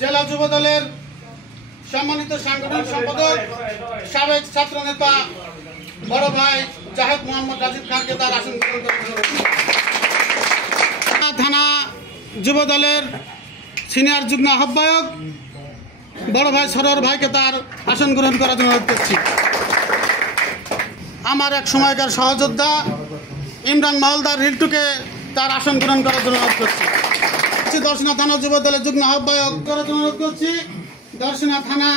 জেলা যুব দলের সম্মানিত সাংগঠনিক সম্পাদক সাবেক ছাত্র নেতা বড় ভাই জাহেদ মোহাম্মদ রাজীব খানকে তার আসন গ্রহণ করার থানা যুব দলের সিনিয়র যুগ্ম আহ্বায়ক বড় ভাই সরোয়ার ভাইকে তার আসন গ্রহণ করার জন্য অনুরোধ করছি। আমার এক সময়কার সহযোদ্ধা ইমরান মহলদার হিলটুকে তার আসন গ্রহণ করার জন্য অনুরোধ করছি। দর্শনা থানা যুব দলের যুগ্ম আহ্বায়ক করার জন্য অনুরোধ করছি। দর্শনা থানা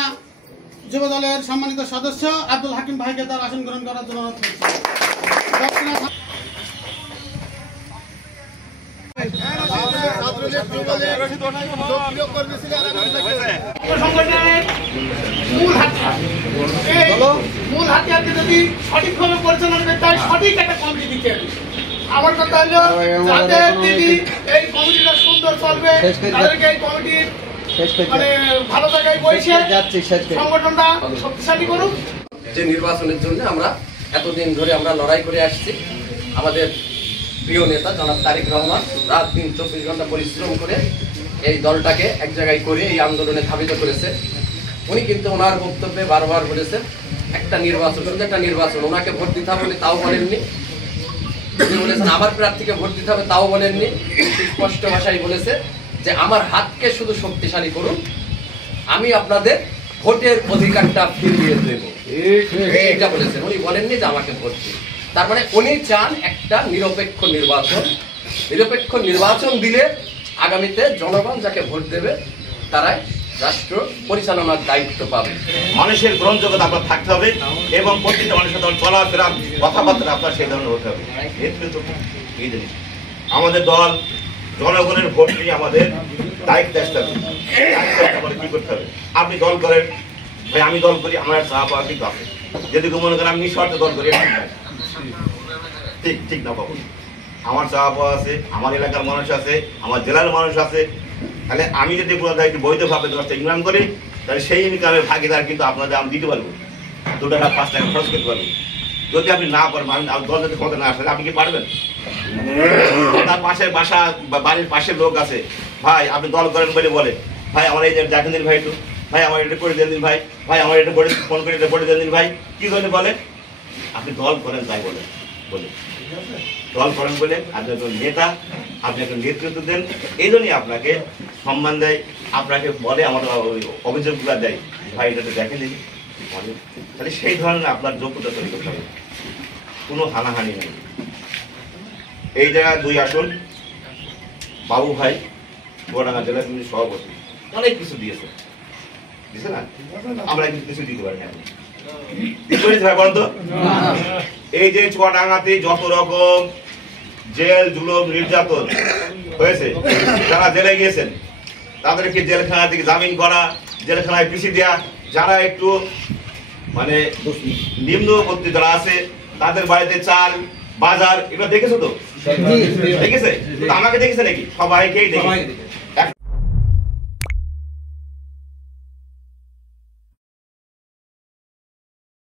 যুব দলের সম্মানিত সদস্য আব্দুল হাকিম ভাইকে তার আসন গ্রহণ করার জন্য অনুরোধ করছি। মূল হাতিয়ারকে যদি সঠিকভাবে পরিচালনা করতে হয়, সঠিক একটা কমিটি দিতে হবে। আমার কথা হলো যাতে তিনি এই কমিটিটা সুন্দর চলবে, তাদেরকে এই কমিটির মানে ভালো জায়গায় বসে সংগঠনটা শক্তিশালী করুক। যে নির্বাচনের জন্য আমরা এতদিন ধরে আমরা লড়াই করে আসছি, আমাদের প্রিয় নেতা জনাব তারেক রহমান রাত দিন 24 ঘন্টা পরিশ্রম করে এই দলটাকে এক জায়গায় করে এই আন্দোলনে ধাবিত করেছে। উনি কিন্তু ওনার বক্তব্যে বারবার বলেছেন একটা নির্বাচন, শুধু একটা নির্বাচন, ওনাকে ভোট দিতে হবে তাও বলেননি। উনি বলেছেন আমার প্রার্থীকে ভোট দিতে হবে তাও বলেননি। স্পষ্ট ভাষায় বলেছে যে আমার হাতকে শুধু শক্তিশালী করুন, আমি আপনাদের ভোটের অধিকারটা ফিরিয়ে দেব, এটা বলেছেন। উনি বলেননি যে আমাকে ভোট দিন। তার মানে উনি চান একটা নিরপেক্ষ নির্বাচন। নিরপেক্ষ নির্বাচন দিলে আগামীতে জনগণ যাকে ভোট দেবে তারাই রাষ্ট্র পরিচালনার দায়িত্ব পাবে। মানুষের গ্রহণযোগ্যতা আপনার থাকতে হবে এবং প্রত্যেকটা মানুষের সাথে চলাফেরা কথাবার্তা আপনার সেই ধরনের হতে হবে। এই জিনিস আমাদের দল জনগণের ভোট নিয়ে আমাদের দায়িত্ব আসতে হবে। আমাদের কি করতে হবে? আপনি দল করেন, ভাই আমি দল করি, আমার চাওয়া পাওয়া কিন্তু আছে। যদি মনে করেন আমি নিঃস্বার্থে দল করি, ঠিক ঠিক না বাবু, আমার চাওয়া পাওয়া আছে, আমার এলাকার মানুষ আছে, আমার জেলার মানুষ আছে। তাহলে আমি যদি কোনো দায়িত্ব বৈধভাবে 10টা ইনকাম করি, তাহলে সেই ইনকামের ভাগিদার কিন্তু আপনাদের আমি দিতে পারবো, 2 টাকা 5 টাকা খরচ করতে পারবো। যদি আপনি না পারেন, দল যদি ক্ষমতা না আসলে আপনি কি পারবেন? তার পাশের বাসা বা বাড়ির পাশের লোক আছে, ভাই আপনি দল করেন বলে বলে, ভাই আমার এই দেখেন দিন ভাই, একটু ভাই আমার এটা করে দেন দিন ভাই, ভাই আমার এটা করে ফোন করে এটা করে দেন দিন ভাই, কি করে বলে? আপনি দল করেন তাই বলে দল করেন বলে আপনি একজন নেতা, আপনি একজন নেতৃত্ব দেন, এই জন্যই আপনাকে সম্মান দেয়, আপনাকে বলে, আমার অভিযোগগুলো দেয়, ভাই এটা দেখেন দিন। তাহলে সেই ধরনের আপনার যোগ্যতা তৈরি করতে হবে, কোনো হানাহানি নেই। এই জায়গায় 2 আসন বাবু ভাই চুয়াডাঙ্গা জেলা কমিটির সভাপতি অনেক কিছু দিয়েছে না, আমরা কিছু দিতে পারি না। এই যে চুয়াডাঙ্গাতে যত রকম জেল জুলুম নির্যাতন হয়েছে, যারা জেলে গিয়েছেন তাদেরকে জেলখানা থেকে জামিন করা, জেলখানায় পিছিয়ে দেওয়া, যারা একটু মানে নিম্নবর্তী যারা আছে তাদের বাড়িতে চাল বাজার, এগুলো দেখেছো তো? দেখেছে? আমাকে দেখেছে নাকি? সবাইকেই দেখেছে।